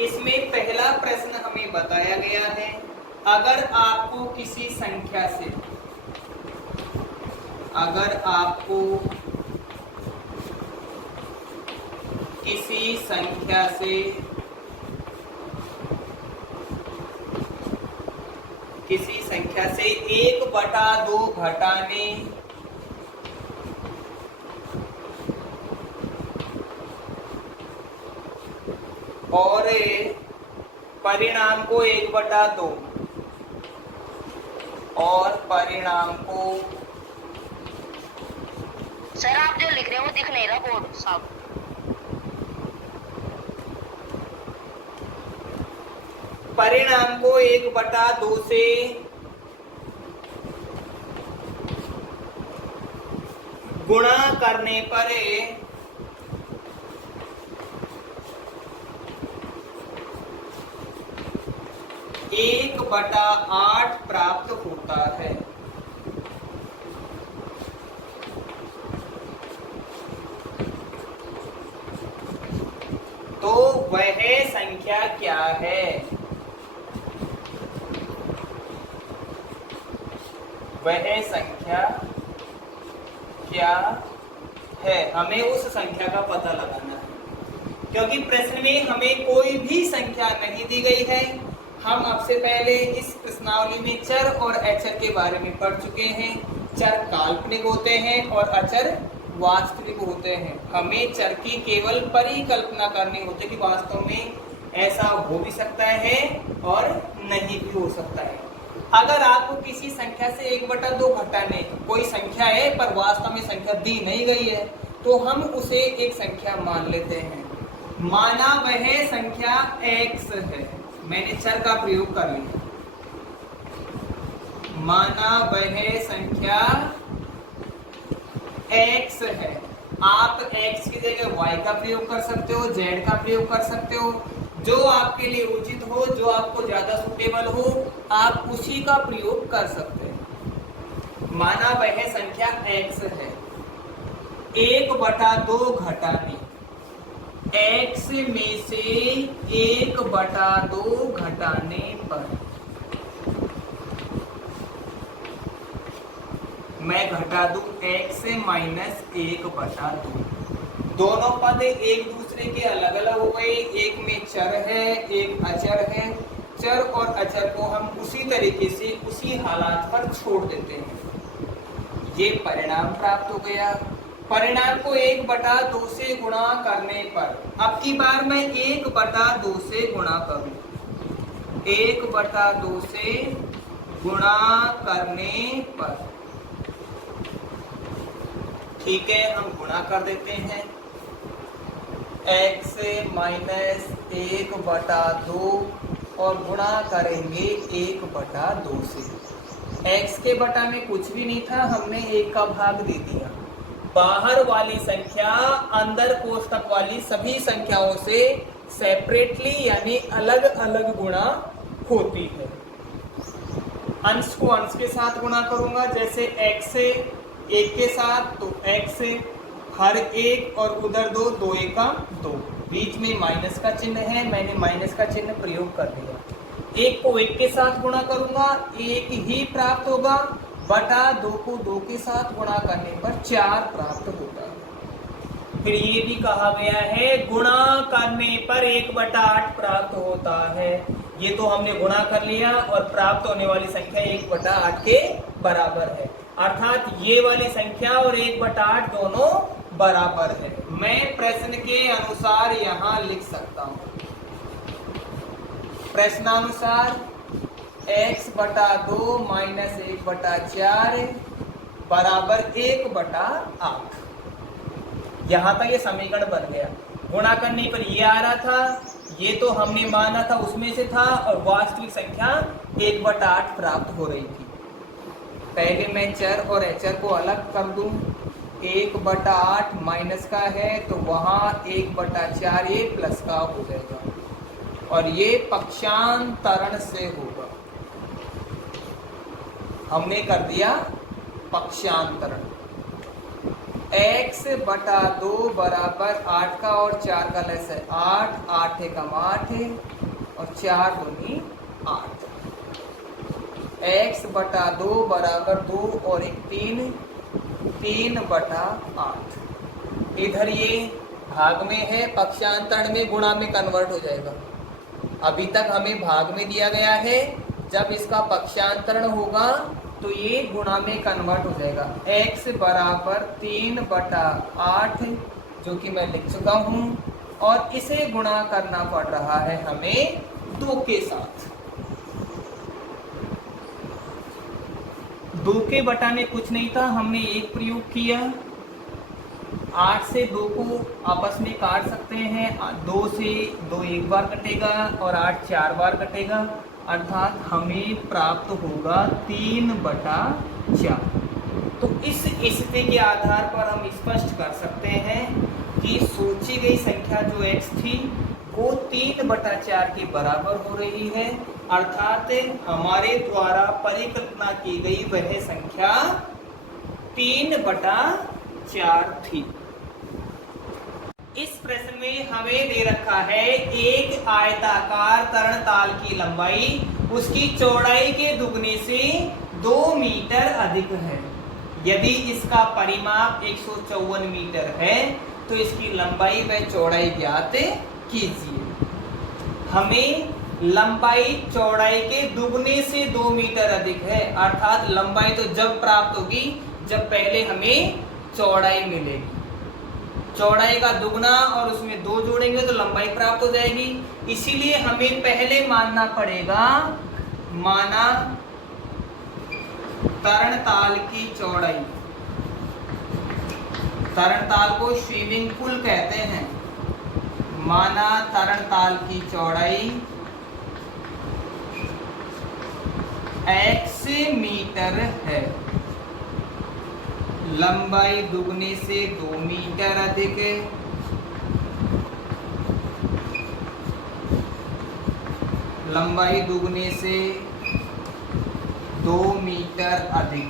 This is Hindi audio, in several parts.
इसमें पहला प्रश्न हमें बताया गया है, अगर आपको किसी संख्या से किसी संख्या से 1/2 घटाने और परिणाम को 1/2 और परिणाम को, सर आप जो लिख रहे हो वो दिख नहीं रहा बोर्ड साहब। परिणाम को 1/2 से गुणा करने पर 1/8 प्राप्त होता है। तो वह संख्या क्या है? वह संख्या क्या है? हमें उस संख्या का पता लगाना है, क्योंकि प्रश्न में हमें कोई भी संख्या नहीं दी गई है। हम सबसे पहले इस प्रश्नावली में चर और अचर के बारे में पढ़ चुके हैं। चर काल्पनिक होते हैं और अचर वास्तविक होते हैं। हमें चर की केवल परिकल्पना करनी होती है कि वास्तव में ऐसा हो भी सकता है और नहीं भी हो सकता है। अगर आपको किसी संख्या से 1/2 घटाने, कोई संख्या है पर वास्तव में संख्या दी नहीं गई है, तो हम उसे एक संख्या मान लेते हैं। माना वह संख्या x है, मैंने चर का प्रयोग कर लिया। माना वह संख्या x है। आप x की जगह y का प्रयोग कर सकते हो, z का प्रयोग कर सकते हो, जो आपके लिए उचित हो, जो आपको ज्यादा सुटेबल हो, आप उसी का प्रयोग कर सकते हैं। माना वह संख्या x है। 1/2 घटाने, x में से 1/2 घटाने पर, मैं घटा दूं x से -1/2। दोनों पद एक दूसरे के अलग अलग हो गए। एक में चर है, एक अचर है। चर और अचर को हम उसी तरीके से उसी हालात पर छोड़ देते हैं। ये परिणाम प्राप्त हो गया। परिणाम को 1/2 से गुणा करने पर, अब की बार मैं 1/2 से गुणा करूं। 1/2 से गुणा करने पर, ठीक है, हम गुणा कर देते हैं। x -1/2 और गुणा करेंगे 1/2 से। x के बटा में कुछ भी नहीं था, हमने 1 का भाग दे दिया। बाहर वाली संख्या अंदर कोष्ठक वाली सभी संख्याओं से सेपरेटली यानी अलग अलग गुणा होती है। अंश को अंश के साथ गुणा करूंगा, जैसे x से 1 के साथ, तो x से हर एक और उधर 2, 2 1 2, बीच में माइनस का चिन्ह है, मैंने माइनस का चिन्ह प्रयोग कर दिया। 1 को 1 के साथ गुणा करूंगा, 1 ही प्राप्त होगा, बटा 2 को 2 के साथ गुणा करने पर 4 प्राप्त होगा। फिर ये भी कहा गया है गुणा करने पर 1/8 प्राप्त होता है। ये तो हमने गुणा कर लिया और प्राप्त होने वाली संख्या 1/8 के बराबर है, अर्थात ये वाली संख्या और 1/8 दोनों बराबर है। मैं प्रश्न के अनुसार यहाँ लिख सकता हूँ, प्रश्नानुसार x/2 - 1/4 बराबर 1/8। यहाँ तक ये समीकरण बन गया। गुणा करने पर ये आ रहा था, ये तो हमने माना था उसमें से था, और वास्तविक संख्या 1/8 प्राप्त हो रही थी। पहले मैं चर और अचर को अलग कर दूं। 1/8 माइनस का है तो वहाँ 1/4 ये प्लस का हो जाएगा, और ये पक्षांतरण से होगा। हमने कर दिया पक्षांतरण। x बटा 2 बराबर 8 का और 4 का लेस है 8, 8 एकम 8 और 4 दूनी 8। x बटा 2 बराबर 2 और 1 3, 3 बटा 8। इधर ये भाग में है, पक्षांतरण में गुणा में कन्वर्ट हो जाएगा। अभी तक हमें भाग में दिया गया है, जब इसका पक्षांतरण होगा तो ये गुणा में कन्वर्ट हो जाएगा। x बराबर 3 बटा 8 जो कि मैं लिख चुका हूँ, और इसे गुणा करना पड़ रहा है हमें 2 के साथ। 2 के बटा में कुछ नहीं था, हमने एक प्रयोग किया। 8 से 2 को आपस में काट सकते हैं, 2 से 2 एक बार कटेगा और 8 4 बार कटेगा, अर्थात हमें प्राप्त होगा 3 बटा 4। तो इस स्थिति के आधार पर हम स्पष्ट कर सकते हैं कि सोची गई संख्या जो x थी वो 3 बटा 4 के बराबर हो रही है, अर्थात हमारे द्वारा परिकल्पना की गई वह संख्या 3 बटा 4 थी। इस प्रश्न में हमें दे रखा है एक आयताकार तरणताल की लंबाई उसकी चौड़ाई के दुगने से 2 मीटर अधिक है। यदि इसका परिमाप 154 मीटर है तो इसकी लंबाई व चौड़ाई ज्ञात कीजिए। हमें लंबाई चौड़ाई के दुगने से 2 मीटर अधिक है, अर्थात लंबाई तो जब प्राप्त होगी जब पहले हमें चौड़ाई मिलेगी। चौड़ाई का दुगना और उसमें 2 जोड़ेंगे तो लंबाई प्राप्त हो जाएगी। इसीलिए हमें पहले मानना पड़ेगा, माना तरणताल की चौड़ाई, तरणताल को स्विमिंग पूल कहते हैं, माना तरणताल की चौड़ाई x मीटर है, लंबाई दुगने से 2 मीटर अधिक है, लंबाई दुगने से 2 मीटर अधिक।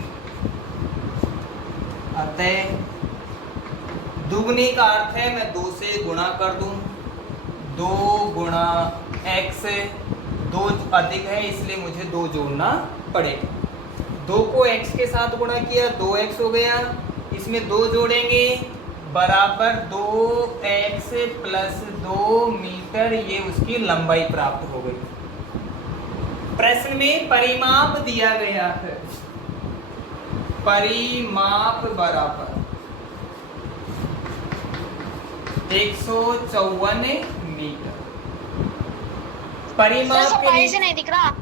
अतः दुगने का अर्थ है मैं 2 से गुणा कर दूं, 2 गुणा x, 2 अधिक है इसलिए मुझे 2 जोड़ना पड़ेगा। 2 को x के साथ गुणा किया 2x हो गया, इसमें 2 जोड़ेंगे बराबर 2x प्लस 2 मीटर, ये उसकी लंबाई प्राप्त हो गई। प्रश्न में परिमाप दिया गया है, परिमाप बराबर 154 मीटर। परिमाप के लिए नहीं दिख रहा।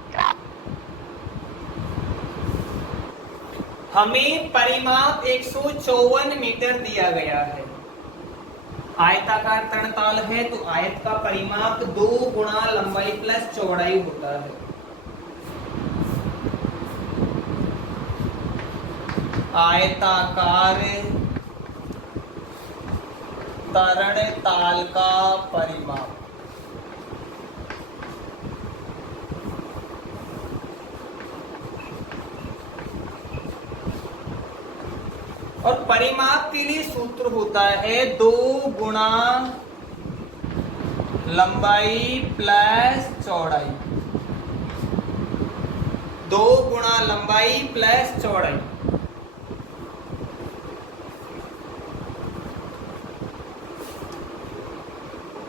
हमें परिमाप 154 मीटर दिया गया है। आयताकार तरणताल है तो आयत का परिमाप 2 गुणा लंबाई प्लस चौड़ाई होता है। आयताकार तरणताल का परिमाप और परिमाप के लिए सूत्र होता है 2 गुणा लंबाई प्लस चौड़ाई, 2 गुणा लंबाई प्लस चौड़ाई।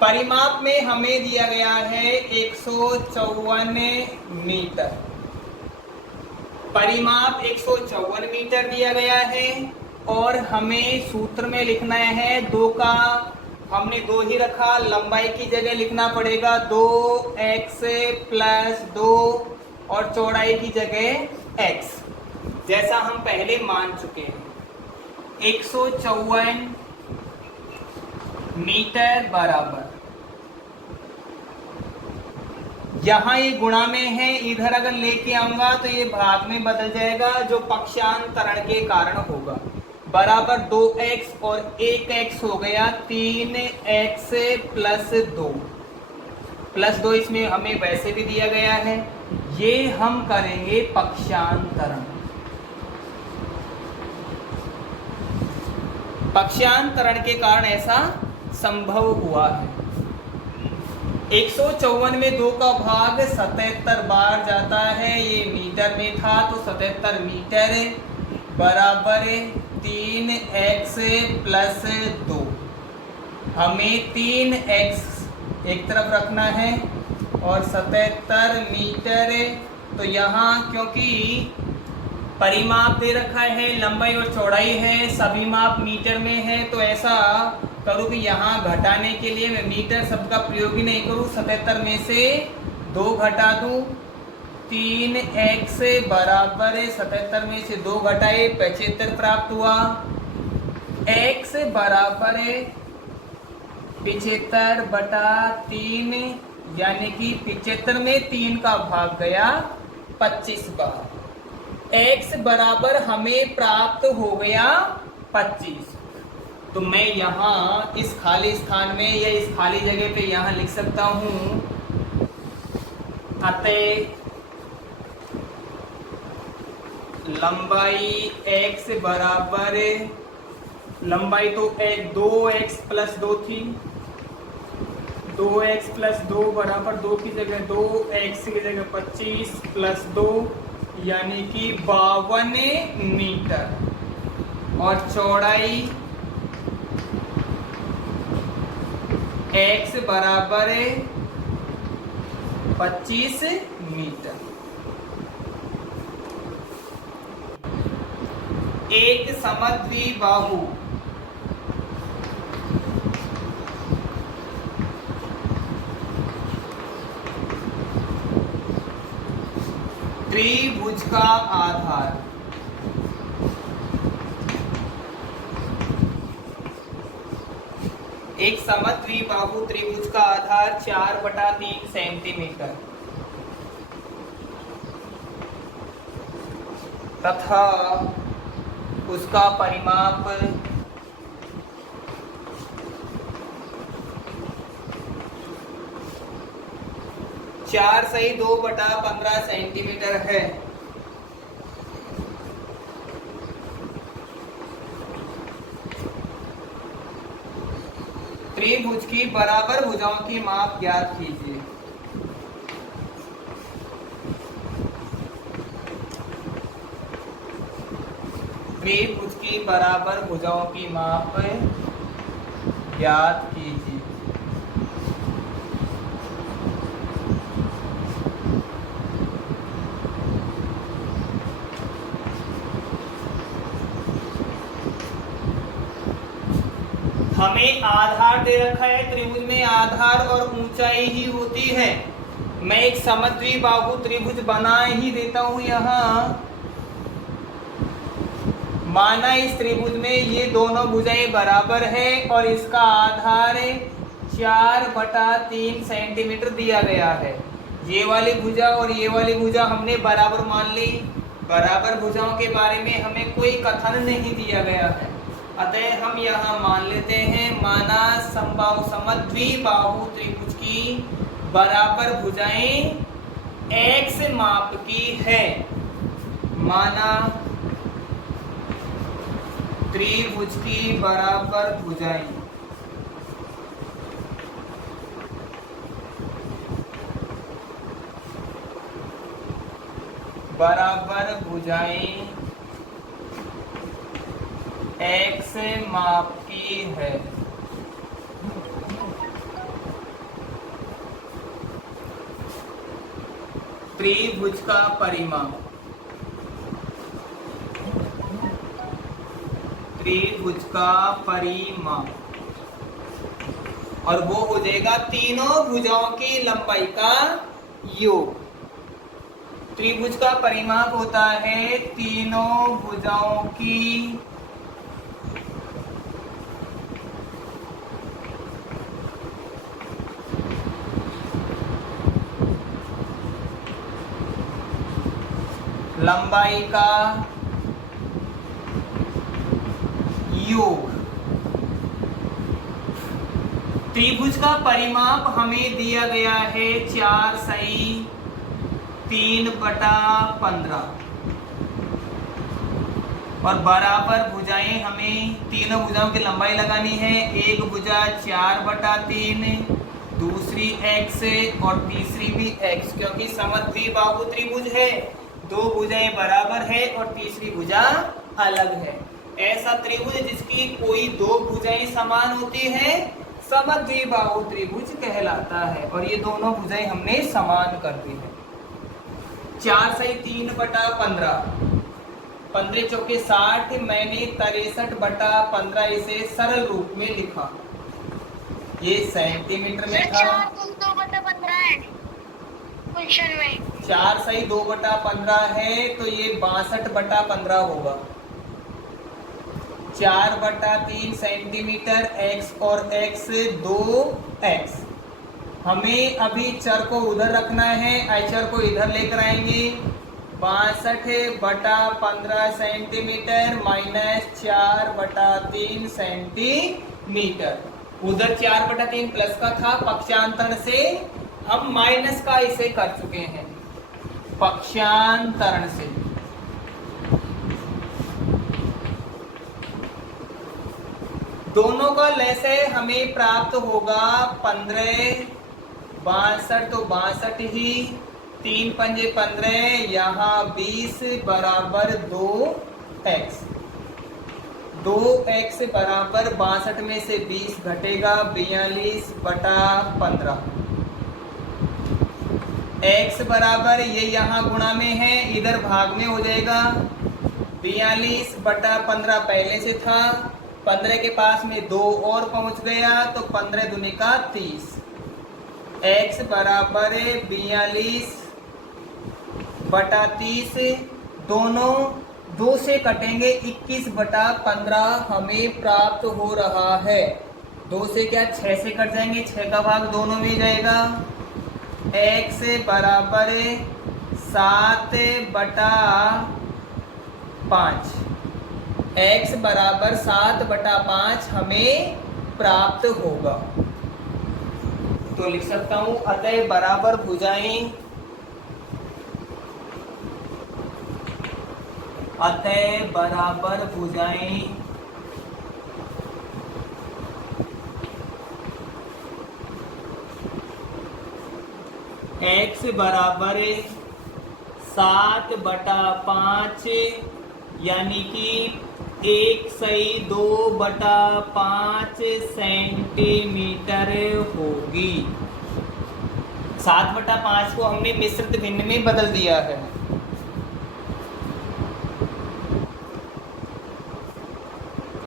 परिमाप में हमें दिया गया है 154 मीटर। परिमाप 154 मीटर दिया गया है और हमें सूत्र में लिखना है 2 का हमने 2 ही रखा, लंबाई की जगह लिखना पड़ेगा 2x प्लस 2 और चौड़ाई की जगह x, जैसा हम पहले मान चुके हैं। 154 मीटर बराबर, यहाँ ये गुणा में है, इधर अगर लेके आऊंगा तो ये भाग में बदल जाएगा जो पक्षांतरण के कारण होगा, बराबर 2x और 1x हो गया 3x प्लस 2 प्लस 2, इसमें हमें वैसे भी दिया गया है। ये हम करेंगे पक्षांतरण। पक्षांतरण के कारण ऐसा संभव हुआ है। 154 में 2 का भाग 77 बार जाता है, ये मीटर में था तो 77 मीटर बराबर 3x प्लस 2। हमें 3x एक तरफ रखना है और 77 मीटर, तो यहाँ क्योंकि परिमाप दे रखा है, लंबाई और चौड़ाई है, सभी माप मीटर में है, तो ऐसा करूँ कि यहाँ घटाने के लिए मैं मीटर शब्द का प्रयोग ही नहीं करूँ, 77 में से 2 घटा दूँ, 3x बराबर 77 में से 2 घटाए 75 प्राप्त हुआ। x बराबर 75/3 यानी कि 75 में 3 का भाग गया 25 बार। x बराबर हमें प्राप्त हो गया 25। तो मैं यहाँ इस खाली स्थान में या इस खाली जगह पे यहाँ लिख सकता हूँ, अतः लंबाई x बराबर, लंबाई तो 2x प्लस 2 थी, 2x प्लस 2 बराबर 2 की जगह 2x की जगह 25 प्लस 2 यानी कि 52 मीटर, और चौड़ाई x बराबर 25 मीटर। एक समद्विबाहु त्रिभुज का आधार एक समद्विबाहु त्रिभुज का आधार 4/3 सेंटीमीटर तथा उसका परिमाप 4/2/15 सेंटीमीटर है। त्रिभुज की बराबर भुजाओं की माप ज्ञात कीजिए। त्रिभुज की बराबर भुजाओं की माप ज्ञात कीजिए। हमें आधार दे रखा है, त्रिभुज में आधार और ऊंचाई ही होती है। मैं एक समद्विबाहु त्रिभुज बना ही देता हूं। यहाँ माना इस त्रिभुज में ये दोनों भुजाएं बराबर है और इसका आधार 4/3 सेंटीमीटर दिया गया है। ये वाली भुजा और ये वाली भुजा हमने बराबर मान ली। बराबर भुजाओं के बारे में हमें कोई कथन नहीं दिया गया है, अतः हम यहाँ मान लेते हैं, माना समद्विबाहु त्रिभुज की बराबर भुजाएं x माप की है। माना त्रिभुज की बराबर भुजाएं x माप की है। त्रिभुज का परिमाप, त्रिभुज का परिमाप, और वो हो जाएगा तीनों भुजाओं की लंबाई का योग। त्रिभुज का परिमाप होता है तीनों भुजाओं की लंबाई का योग। त्रिभुज का परिमाप हमें दिया गया है 4/3/15। और बराबर भुजाएं हमें तीनों भुजाओं की लंबाई लगानी है। एक भुजा 4/3, दूसरी x और तीसरी भी x, क्योंकि समद्विबाहु त्रिभुज है, दो भुजाएं बराबर है और तीसरी भुजा अलग है। ऐसा त्रिभुज जिसकी कोई दो भुजाएं समान होती है समद्विबाहु त्रिभुज कहलाता है। और ये दोनों भुजाएं हमने समान कर दी है। 4 सही 3/15, 15 चौके 60, मैंने 63/15 इसे सरल रूप में लिखा। ये सेंटीमीटर में था। 4 है क्वेश्चन में। 4 सही 2/15 है, तो ये 62/15 होगा। 4/3 सेंटीमीटर, x और x 2x। हमें अभी चर को उधर रखना है, अचर को इधर लेकर आएंगे। 62/15 सेंटीमीटर माइनस 4/3 सेंटीमीटर। उधर 4/3 प्लस का था, पक्षांतर से हम माइनस का इसे कर चुके हैं, पक्षांतरण से। दोनों का लैसे हमें प्राप्त होगा 15, 62 तो 62 ही, 3 पंजे 15, यहाँ 20 बराबर 2x। 2x बराबर 62 में से 20 घटेगा, 42/15। x बराबर ये यहाँ गुणा में है, इधर भाग में हो जाएगा। 42/15 पहले से था, 15 के पास में 2 और पहुंच गया, तो 15 दूनी का 30। x बराबर 42/30, दोनों 2 से कटेंगे, 21/15 हमें प्राप्त हो रहा है। 2 से क्या 6 से कट जाएंगे, 6 का भाग दोनों में जाएगा। x बराबर 7/5, x बराबर 7/5 हमें प्राप्त होगा। तो लिख सकता हूं, अतः बराबर भुजाएं, अतः बराबर भुजाएं x बराबर 7/5 यानी कि 1/2/5 सेंटीमीटर होगी। 7/5 को हमने मिश्रित भिन्न में बदल दिया है।